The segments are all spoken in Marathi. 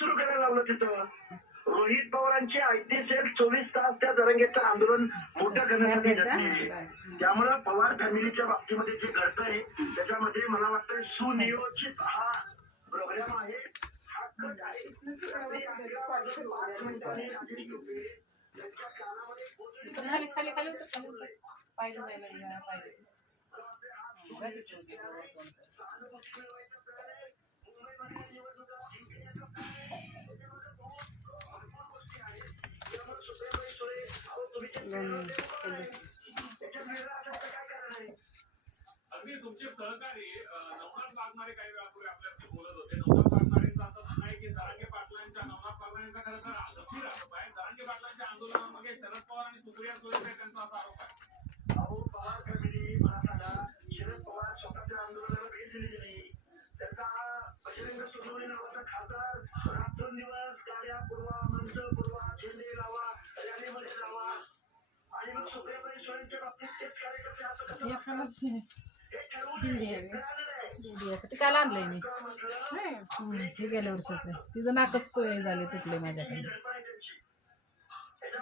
सुरू करायला लावलं तिथं. रोहित पवारांचे आयटीसेल 24 तास त्या जरांगेचं आंदोलन मोठ्या करण्यासाठी घेतले. त्यामुळे पवार फॅमिलीच्या बाबतीमध्ये जे घडतंय त्याच्यामध्ये मला वाटतं सुनियोजित हा प्रोग्राम आहे. हा कट आहे. खाली खाली पाहिजे जायला पाहिजे. अगदी तुमचे सहकारी नवनाथ वाघमारे काही वेळापूर्वी आपल्याशी बोलत होते. नवनाथ वाघमारेंचं असं म्हणणं आहे की जरांगे पाटलांच्या नवनाथ वाघमारेंचा खरं तर गंभीर आरोप आहे. जरांगे पाटलांच्या आंदोलनामागे शरद पवार आणि सुप्रिया सुळे त्यांचा असा आरोप आहे. अहो पवार फॅमिली मला सांगा, शरद पवार स्वतःच्या आंदोलनाला भेट दिली नाही. त्याचा बजरंग सोनवणे नावाचा खासदार रात्रंदिवस गाड्या पुरवा, मंच पुरवा, झेंडे लावा, रॅलीमध्ये लावा आणि मग सुप्रियाताई सुळेंच्या बाबतीत तेच कार्यकर्ते असं कसं काल आणलंय मी हे गेल्या वर्षाचं. तिचं नाकच झाले तुटले माझ्याकडे.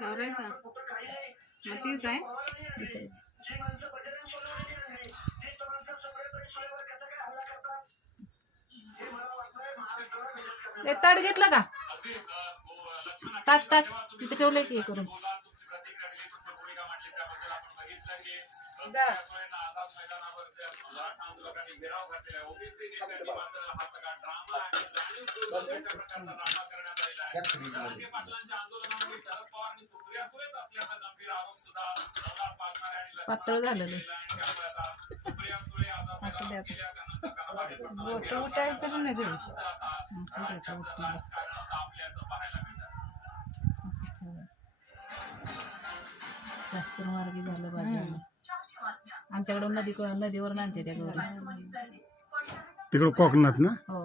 गौरायचा मग तीच आहे. ताट घेतलं का? ताट ताट तिथे ठेवलंय की करून. पातळ झालेलं असं द्या. बोट उठायचं नाही घरी. जास्त मार्गी झालं पाहिजे. आमच्याकडून नदीवर आणते त्या गौरी. तिकडं कोकणात ना. हो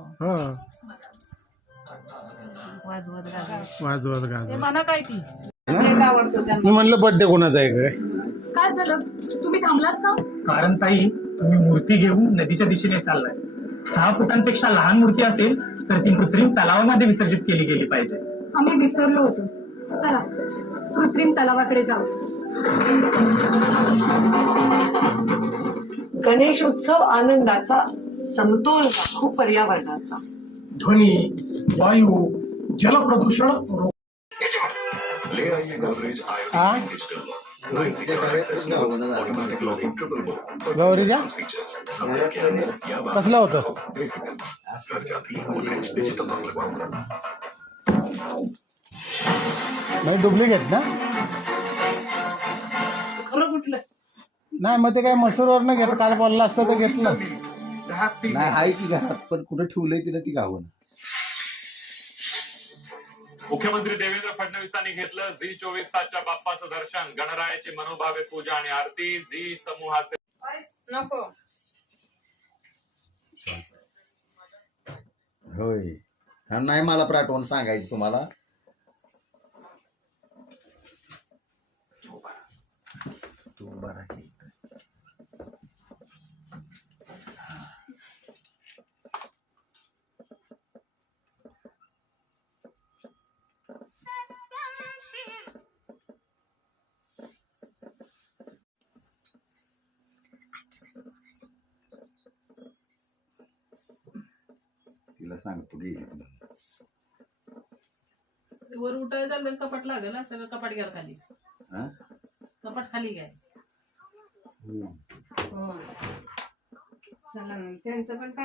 वाजवत गाजर ते म्हणा काय ती आवडतं त्यांना. मी म्हणलं बर्थडे कोणाचा आहे काय? काय झालं? तुम्ही थांबलात का? कारण ताई तुम्ही मूर्ती घेऊन नदीच्या दिशेने चाललाय. 6 फुटांपेक्षा लहान मूर्ती असेल तर ती कृत्रिम तलावामध्ये विसर्जित केली गेली पाहिजे. आम्ही विसरलो होतो. चला कृत्रिम तलावाकडे जाऊ. गणेश उत्सव आनंदाचा, समतोल राखू पर्यावरणाचा. ध्वनी, वायू, जलप्रदूषण गौरीच्या कसलं होतं? नाही डुप्लिकेट ना. खरं कुठलं नाही मग ते काय मसूरवर घेत. काल बोलला असतं तर घेतलं नाही. आहे की घरात पण कुठे ठेवलंय तिला ती गावं. मुख्यमंत्री देवेंद्र फडणवीसांनी घेतलं झी 24 तासच्या बाप्पाचं दर्शन. गणरायाची मनोभावे पूजा आणि आरती. झी समूहाचे नको होय. नाही मला पण आठवण सांगायची तुम्हाला. तू बरा आहे. तिला सांगतो गेली. वर उठायला झालं कपाट लागेल. सगळं कपाट घ्याल खाली. कपाट खाली घ्या. चला त्यांचं पण